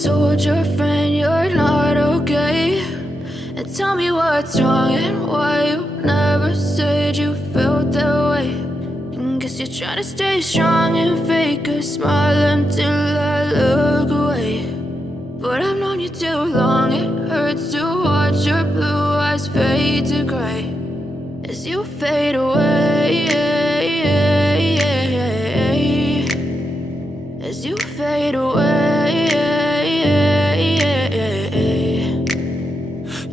told your friend you're not okay, and tell me what's wrong and why you never said you felt that way. And guess you're trying to stay strong and fake a smile until I look away. But I've known you too long, it hurts to watch your blue eyes fade to gray as you fade away, as you fade away.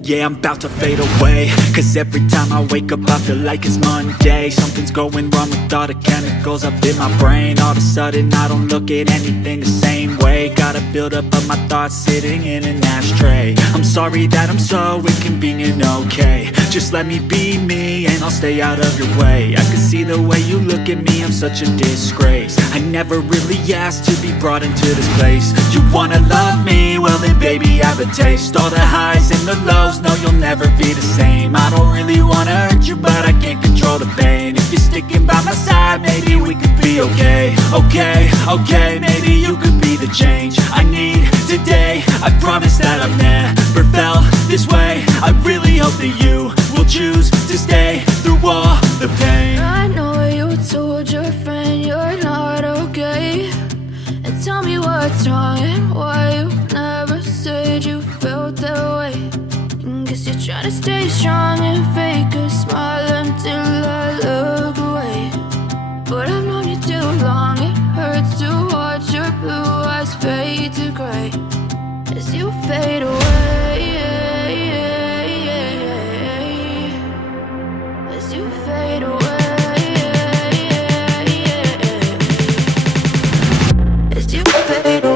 Yeah, I'm about to fade away, cause every time I wake up I feel like it's Monday. Something's going wrong with all the chemicals up in my brain. All of a sudden I don't look at anything the same way. Got a build up of my thoughts sitting in an ashtray. I'm sorry that I'm so inconvenient, okay. Just let me be me and I'll stay out of your way. I can see the way you look at me, I'm such a disgrace. I never really asked to be brought into this place. You wanna love me? Well then baby have a taste. All the highs and the lows, no, you'll never be the same. I don't really wanna hurt you, but I can't control the pain. If you're sticking by my side, maybe we could be okay. Okay, maybe you could be the change I need today. I promise that I've never felt this way. I really hope that you will choose to stay through all the pain. I know you told your friend you're not okay, and tell me what's wrong and why you never said you felt that way. Guess you're trying to stay strong and fake a smile until I look away. But I've known you too long, it hurts to watch your blue eyes fade to gray as you fade away, as you fade away, as you fade away.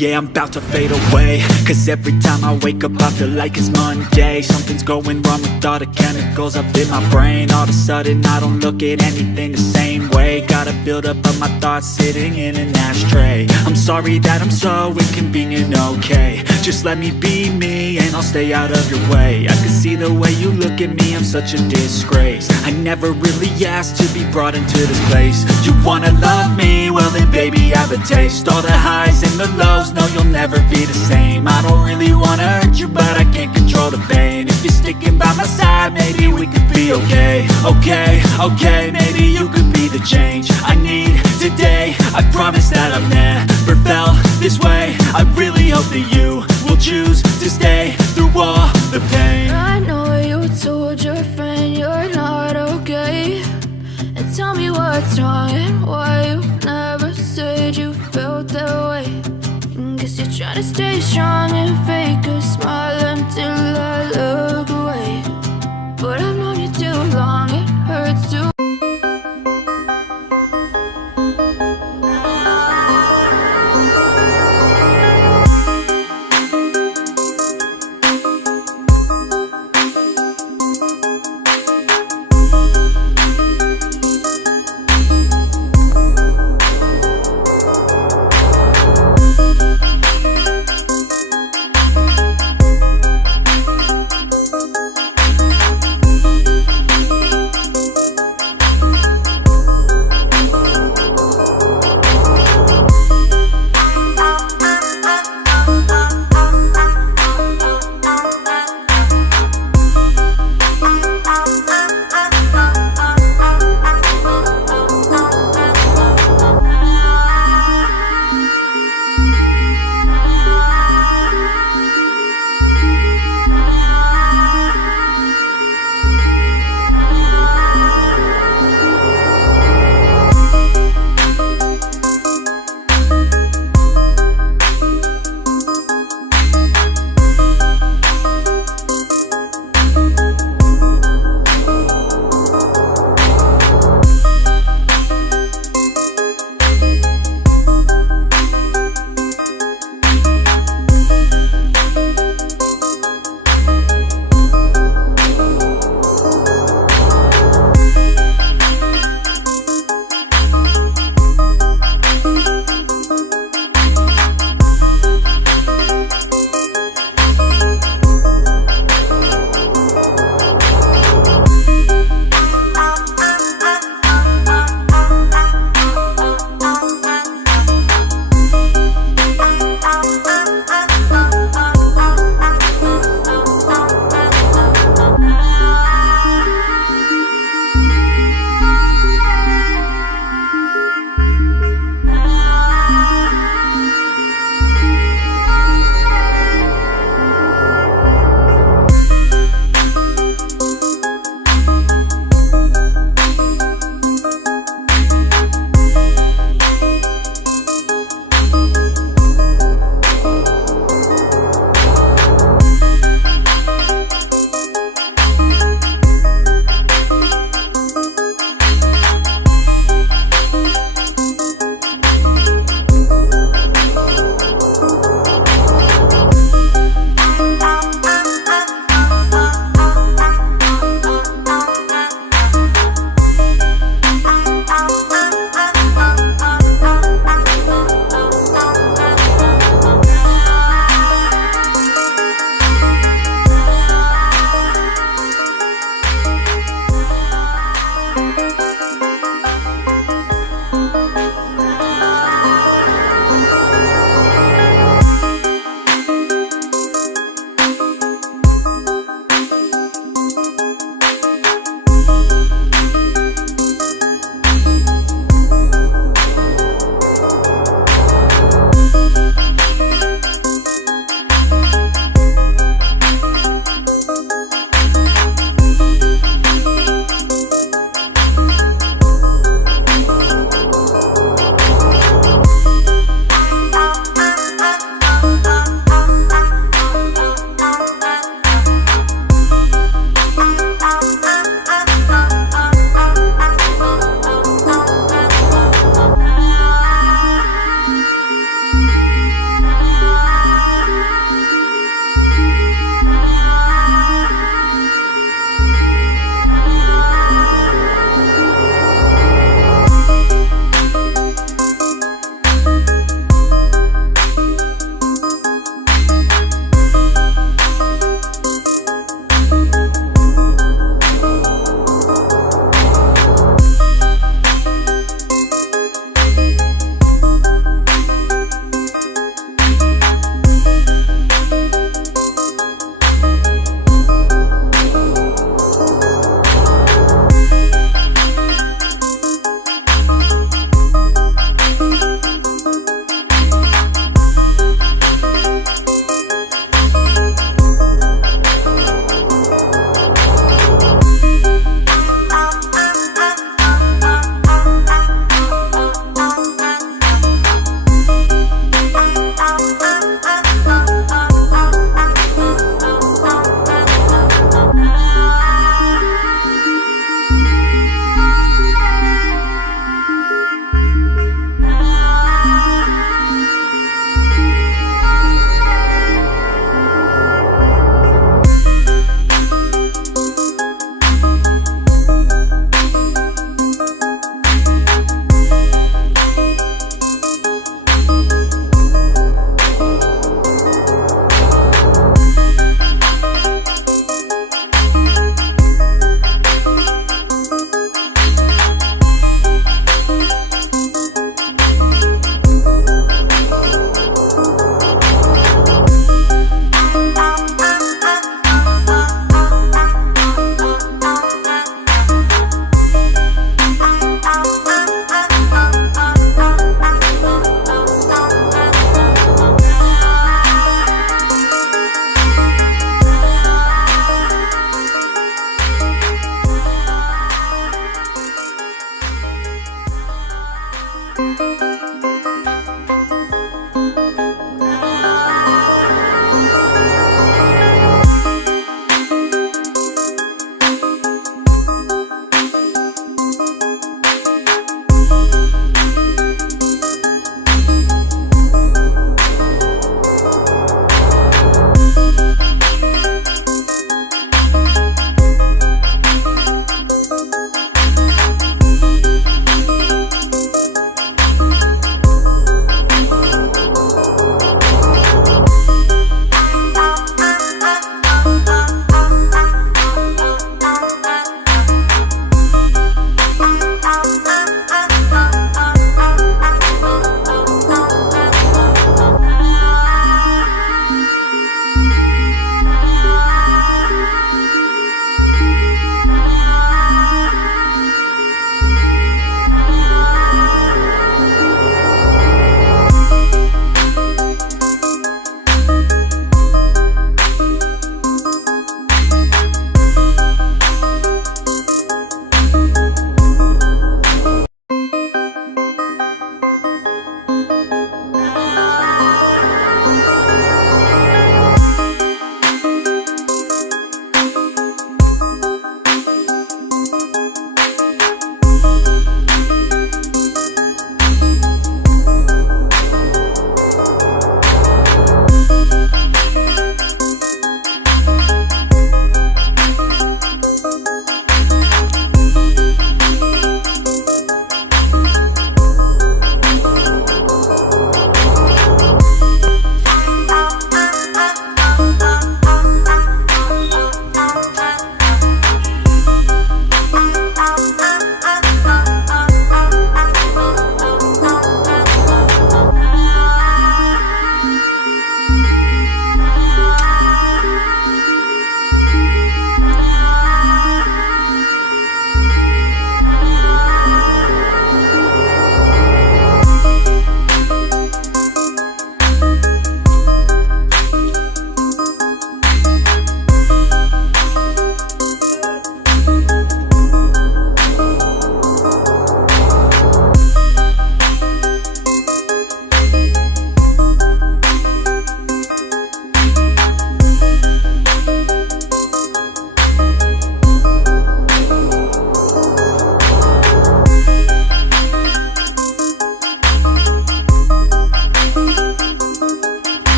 Yeah, I'm about to fade away, cause every time I wake up I feel like it's Monday. Something's going wrong with all the chemicals up in my brain. All of a sudden I don't look at anything the same way. Gotta build up of my thoughts sitting in an ashtray. I'm sorry that I'm so inconvenient, okay. Just let me be me and I'll stay out of your way. I can see the way you look at me, I'm such a disgrace. I never really asked to be brought into this place. You wanna love me? Well then baby, have a taste. All the highs and the lows, no, you'll never be the same. I don't really wanna hurt you, but I can't control the pain. If you're sticking by my side, maybe we could be okay. Okay, maybe you could be the change I need today. I promise that I've never felt this way. I really hope that you will choose to stay through all the pain. I know you told your friend you're not okay, and tell me what's wrong and why you never said you felt that way. Guess you're trying to stay strong and fake a smile until I look away.